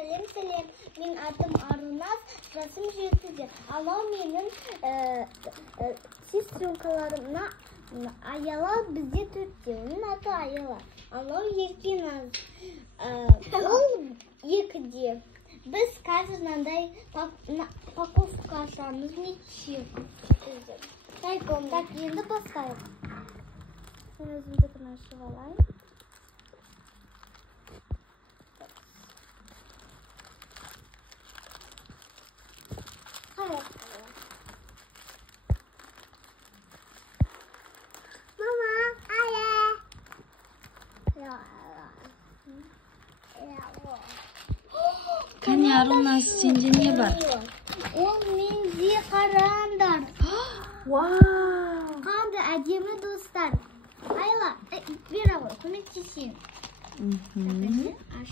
сәлем. Мен атым Арунас, жасым 7-де. Анау менің сестренкаларымна Аяла, бізде 4-те. Оның аты Аяла. Анау Еркеназ. Ол 2-де. Біз қазір мынандай паковка ашамыз. Ничек. Так, енді басқайық. Мен өзімдікін ашып алайын. Мама, Кәне Арунас, сенде не бар? Ол менде қараңдар. Вау! Қандай әдемі достар. Айла, бер ғой, көмектесейін. Аш.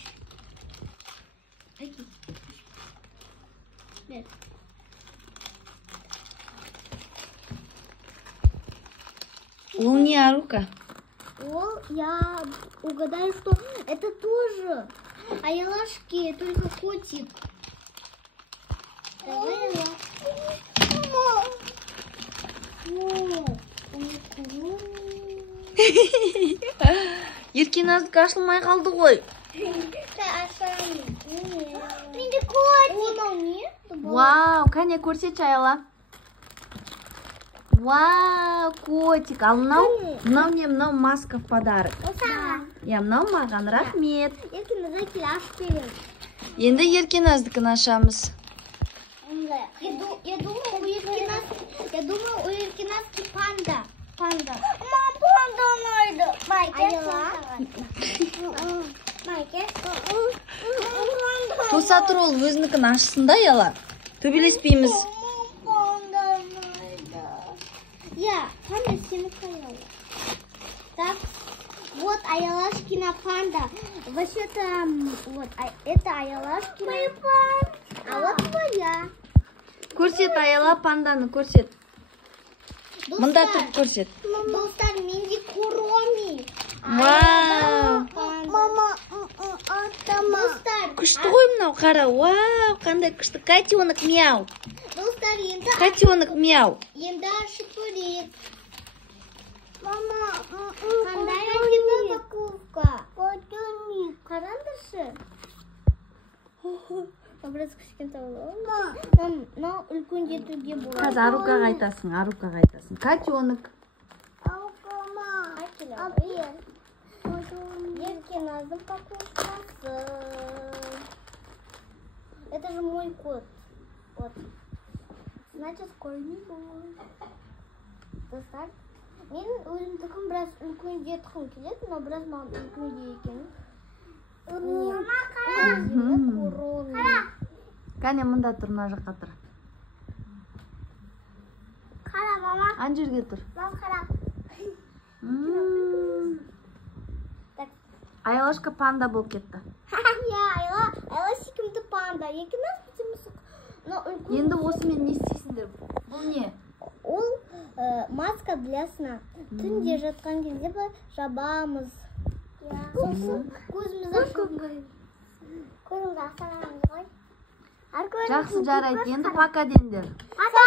Бер. Ол не, Арука? Ол, я угадаю, что это тоже Аялашки, только котик. Давай, Айла. Еркеназдікі ашылмай қалды ғой. Менде котик. Вау, кәне көрсетші Аяла. Вау, котик. Ал мынау не, мынау маска в подарок. Я мынау маған рахмет. Еркеназға келе ашып беремін. Енді Еркеназдікін ашамыз. Я думаю, у Еркеназки панда. Мам, панда ұнайды. Айла. Тоса тұр, ол өзінікін ашсын да, Аяла. Төбелеспейміз. Панда ұнайды. Я, панда сені қаяла. Так, вот Аялашкина панда. Вообще-то, вот, это Аялашкина. Моя панда. А вот твоя. Көрсет, Аяла, панданы көрсет. Мұнда тұрып көрсет. Достар, менде короми. Вау! Мама, атама. Күшті ғой мынау, қара. Вау, қандай күшті. Котенок мяу. Достар, енді Котенок мяу. Енді ашып көрейік. Мама, қандай әдемі упаковка. Котенок. Қараңдаршы. Образ кішкентай болады. Мынау үлкен жетуге болады. Қазір Арукаға айтасың, Арукаға айтасың. Котенок. Еркеназдың паковкасы. Это же мой кот. Вот. Значит, скоро не будет. Достар. Мен өзімдікім біраз үлкен жеткім келеді, но біраз маған үлкен де екен. Мама, қара. Кәне мұнда тұр, мына жаққа тұр. Қара, мама. Ан жерге тұр. Мам, қара. Аялашка панда болып кетті. Айла секімді панда. Еркеназ бізде мысық. Енді осымен не істейсіңдер? Бұл не? Ол маска для сна. Түнде жатқан кезде жабамыз. Көзіміз ашылмайды. Көзіміз ашылмайды ғой. Жақсы жарайды. Енді пока деңдер. Пока.